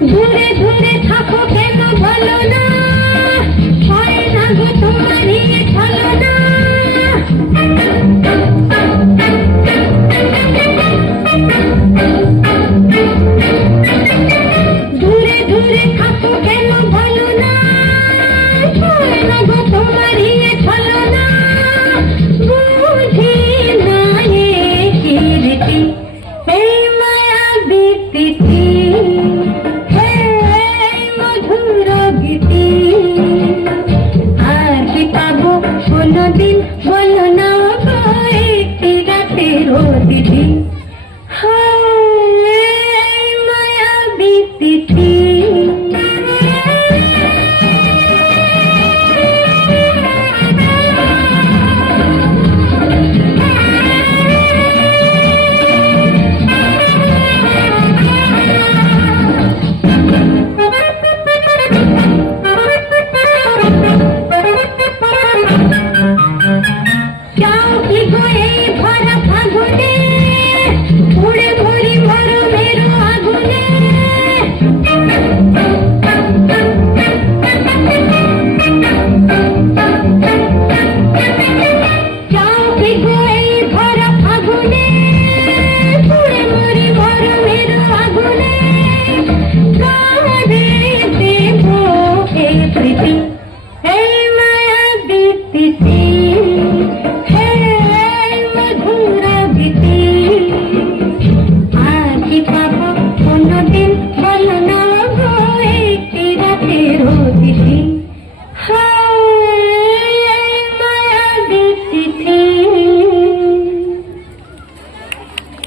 দূরে দূরে থাকো কেন বলো না, হয় না গো তোমারই ছলো না। দূরে দূরে থাকো কেন বলো না, হয় না গো তোমারই ছলো না। বুঝি না এ কীর্তি, এই মায়াবী প্রীতি, কোনদিন বলো না গো একটি রাতের অতিথি, হায় মায়াবী তিথি। Hey, my